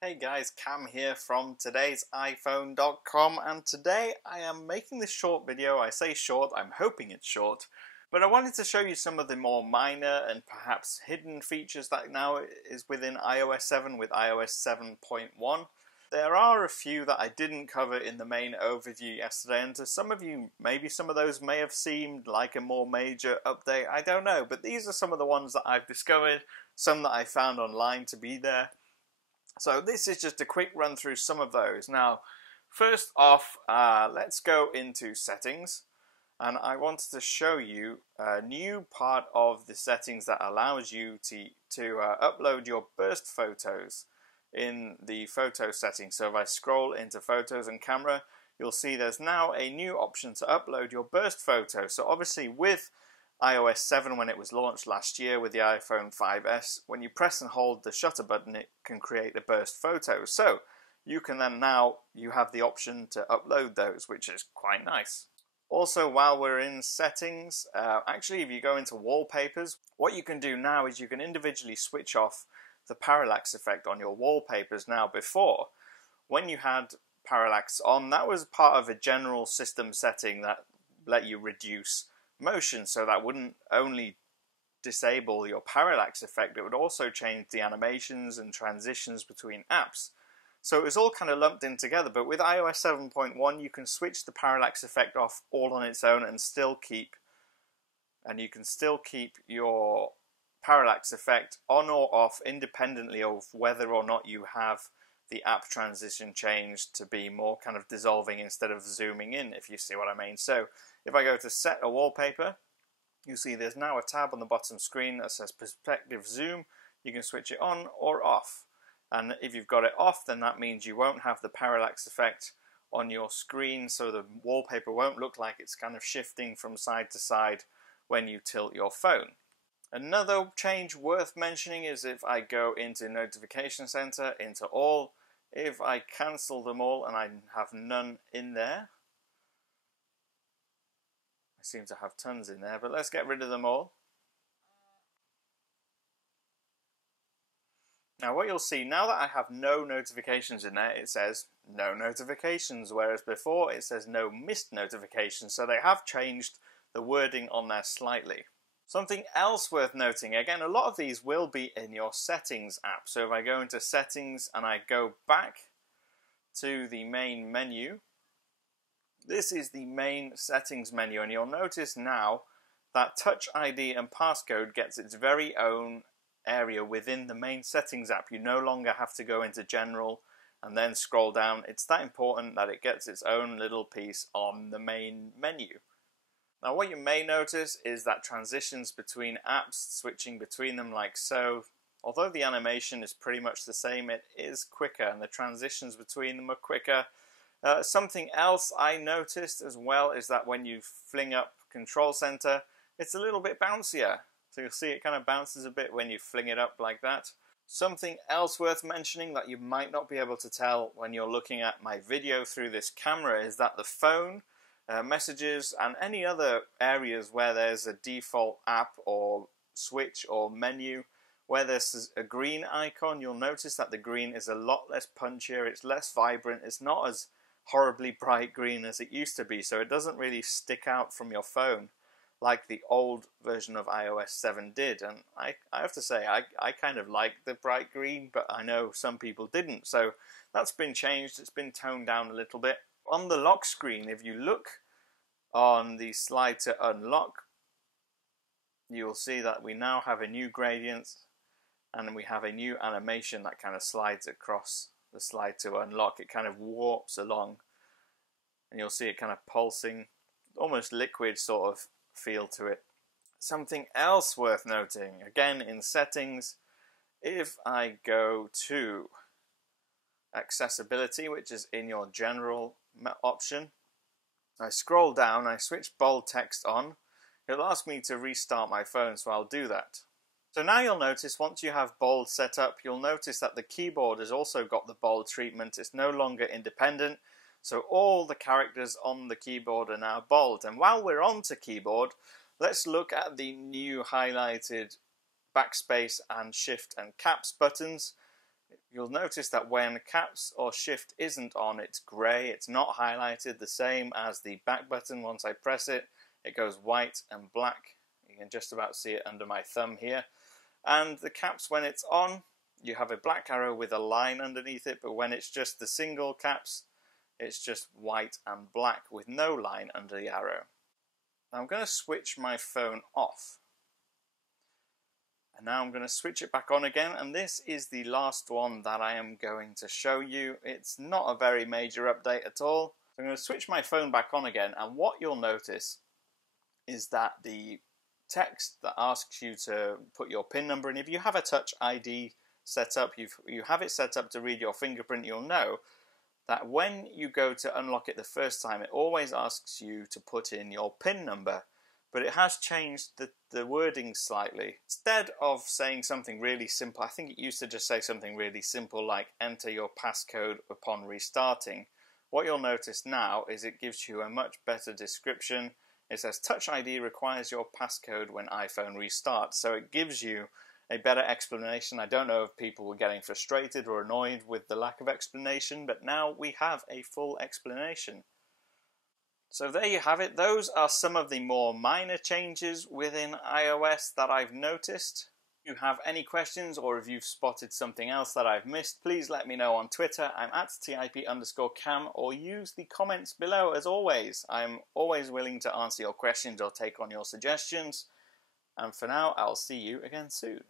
Hey guys, Cam here from TodaysiPhone.com, and today I am making this short video. I say short, I'm hoping it's short, but I wanted to show you some of the more minor and perhaps hidden features that now is within iOS 7 with iOS 7.1. There are a few that I didn't cover in the main overview yesterday, and to some of you, maybe some of those may have seemed like a more major update, I don't know, but these are some of the ones that I've discovered, some that I found online to be there. So this is just a quick run through some of those. Now, first off, let's go into settings. And I wanted to show you a new part of the settings that allows you to upload your burst photos in the photo settings. So if I scroll into photos and camera, you'll see there's now a new option to upload your burst photos. So obviously with iOS 7, when it was launched last year with the iPhone 5S, when you press and hold the shutter button, it can create a burst photo. So you can then you have the option to upload those, which is quite nice. Also, while we're in settings, actually if you go into wallpapers, what you can do now is you can individually switch off the parallax effect on your wallpapers. Now before, when you had parallax on, that was part of a general system setting that let you reduce motion, so that wouldn't only disable your parallax effect, it would also change the animations and transitions between apps. So it was all kind of lumped in together, but with iOS 7.1 you can switch the parallax effect off all on its own and you can still keep your parallax effect on or off independently of whether or not you have the app transition changed to be more kind of dissolving instead of zooming in, if you see what I mean. So if I go to set a wallpaper, you see there's now a tab on the bottom screen that says perspective zoom. You can switch it on or off. And if you've got it off, then that means you won't have the parallax effect on your screen, so the wallpaper won't look like it's kind of shifting from side to side when you tilt your phone. Another change worth mentioning is if I go into Notification Center, into all, if I cancel them all and I have none in there, I seem to have tons in there, but let's get rid of them all. Now what you'll see, now that I have no notifications in there, it says no notifications, whereas before it says no missed notifications, so they have changed the wording on there slightly. Something else worth noting, again, a lot of these will be in your settings app. So if I go into settings and I go back to the main menu, this is the main settings menu, and you'll notice now that Touch ID and passcode gets its very own area within the main settings app. You no longer have to go into general and then scroll down. It's that important that it gets its own little piece on the main menu. Now what you may notice is that transitions between apps, switching between them like so, although the animation is pretty much the same, it is quicker and the transitions between them are quicker. Something else I noticed as well is that when you fling up Control Center, it's a little bit bouncier. So you'll see it kind of bounces a bit when you fling it up like that. Something else worth mentioning that you might not be able to tell when you're looking at my video through this camera is that the phone, messages and any other areas where there's a default app or switch or menu, where there's a green icon, you'll notice that the green is a lot less punchier, it's less vibrant, it's not as horribly bright green as it used to be, so it doesn't really stick out from your phone like the old version of iOS 7 did. And I have to say, I kind of like the bright green, but I know some people didn't, so that's been changed, it's been toned down a little bit. On the lock screen, if you look on the slide to unlock, you'll see that we now have a new gradient and we have a new animation that kind of slides across the slide to unlock. It kind of warps along and you'll see it kind of pulsing, almost liquid sort of feel to it. Something else worth noting, again in settings, if I go to accessibility, which is in your general option, I scroll down, I switch bold text on, it'll ask me to restart my phone, so I'll do that. So now you'll notice once you have bold set up, you'll notice that the keyboard has also got the bold treatment. It's no longer independent, so all the characters on the keyboard are now bold. And while we're on to keyboard, let's look at the new highlighted backspace and shift and caps buttons. You'll notice that when caps or shift isn't on, it's grey, it's not highlighted, the same as the back button. Once I press it, it goes white and black. You can just about see it under my thumb here. And the caps, when it's on, you have a black arrow with a line underneath it, but when it's just the single caps, it's just white and black with no line under the arrow. Now I'm going to switch my phone off. And now I'm going to switch it back on again, and this is the last one that I am going to show you. It's not a very major update at all. So I'm going to switch my phone back on again, and what you'll notice is that the text that asks you to put your PIN number in, if you have a Touch ID set up, you have it set up to read your fingerprint, you'll know that when you go to unlock it the first time, it always asks you to put in your PIN number. But it has changed the wording slightly. Instead of saying something really simple, I think it used to just say something really simple like enter your passcode upon restarting. What you'll notice now is it gives you a much better description. It says Touch ID requires your passcode when iPhone restarts. So it gives you a better explanation. I don't know if people were getting frustrated or annoyed with the lack of explanation, but now we have a full explanation. So there you have it. Those are some of the more minor changes within iOS that I've noticed. If you have any questions or if you've spotted something else that I've missed, please let me know on Twitter. I'm at TIP_cam, or use the comments below as always. I'm always willing to answer your questions or take on your suggestions. And for now, I'll see you again soon.